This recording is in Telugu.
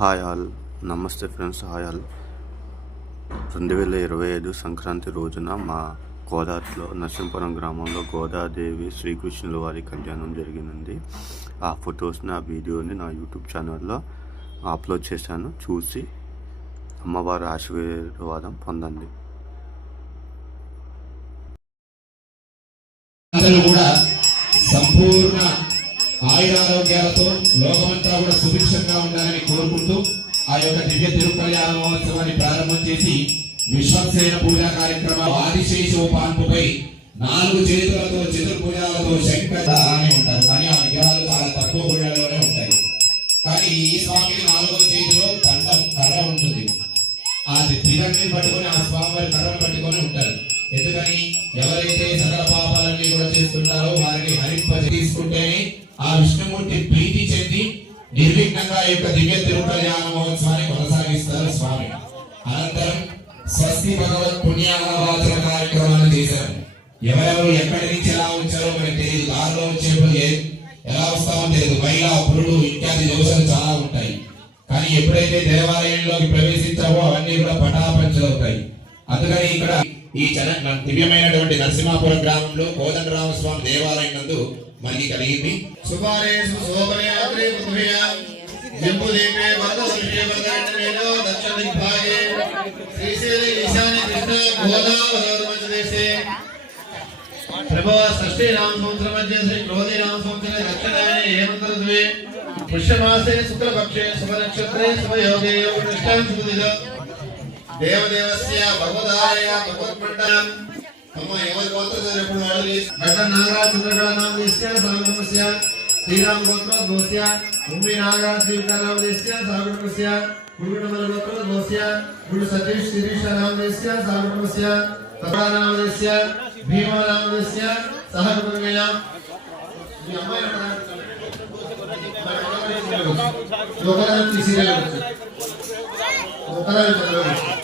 Hi all. నమస్తే ఫ్రెండ్స్ హాయ్ ఆల్. రెండు వేల ఇరవై ఐదు సంక్రాంతి రోజున మా గోదావరిలో నరసింపురం గ్రామంలో గోదాదేవి శ్రీకృష్ణుల వారి కళ్యాణం జరిగింది ఆ ఫొటోస్ని ఆ వీడియోని నా యూట్యూబ్ ఛానల్లో అప్లోడ్ చేశాను. చూసి అమ్మవారి ఆశీర్వాదం పొందండి. కూడా సంపూర్ణ ఆయురారోగ్యాలతో లోకమంతా కూడా సుభిక్షంగా ఉండాలని కోరుకుంటూ ఆ యొక్క దివ్య తిరుపతి మహోత్సవాన్ని ప్రారంభం చేసి విశ్వక్సేన పూజా కార్యక్రమం ఆదిశేషోపాన్పుపై నాలుగు చేతులతో చతుర్భుజాలతో శంకర అలానే ఉంటారు. కానీ ఆ విగ్రహాలు చాలా తక్కువ భుజాల్లోనే ఉంటాయి. కానీ ఈ స్వామికి నాలుగో చేతిలో దండం కర్ర ఉంటుంది. ఆ త్రిదండ్రిని పట్టుకొని ఆ స్వామివారి కర్రను పట్టుకొని ఉంటారు. ఎందుకని? ఎవరైతే సకల పాపాలన్నీ కూడా చేస్తుంటారో వారిని హరింప తీసుకుంటేనే ఆ విష్ణుమూర్తి ప్రీతి చెంది నిర్విఘ్నంగా యొక్క దివ్య తిరుపతి మహోత్సవాన్ని కొనసాగిస్తారు స్వామి. అనంతరం స్వస్తి భగవత్ పుణ్యాహవాచన కార్యక్రమాలు చేశారు. ఎవరెవరు ఎక్కడి నుంచి ఎలా వచ్చారో మనకి తెలియదు. దారిలో వచ్చేప్పుడు ఏ- ఎలా వస్తామో తెలియదు. మహిళా పురుడు ఇత్యాది దోషాలు చాలా ఉంటాయి. కానీ ఎప్పుడైతే దేవాలయంలోకి ప్రవేశించావో అవన్నీ కూడా పటాపంచలవుతాయి. అందుకని ఇక్కడ ఈ చన దివ్యమైనటువంటి నరసింహాపురం గ్రామంలో కోదండరామ స్వామి దేవాలయం నందు మనకి కలిగింది. సుమారేషు శోభనయాత్రే పృథ్వ్యాం. జంబుదీపే వరదవర్షే వరదాండవేలో దక్షిణ దిగ్భాగే. శ్రీశైల ఈశాన్య కృష్ణ గోదావరి ప్రభవ షష్ఠీ నామ సంవత్సర మధ్య శ్రీ క్రోధి నామ సంవత్సర ద్వే పుష్యమాసే శుక్లపక్షే శుభనక్షత్రే శుభయోగే యోగ దేవదేవస్య భగవదాయ భగవత్మండలం అమ్మ ఎవరి గోత్రం ఎప్పుడు వాళ్ళు ఘట నాగరాజ్ చంద్రగణ నామ దేశ్య సాగరమస్య శ్రీరామ గోత్ర దోస్య ఉమ్మి నాగరాజ్ జీవిత నామ దేశ్య సాగరమస్య గురుగణమల గోత్ర దోస్య గురు సతీష్ శిరీష నామ దేశ్య సాగరమస్య తపా నామ దేశ్య భీమ నామ దేశ్య సహగమయ ఈ అమ్మాయి ఒకదానికి సీరియల్ ఒకదానికి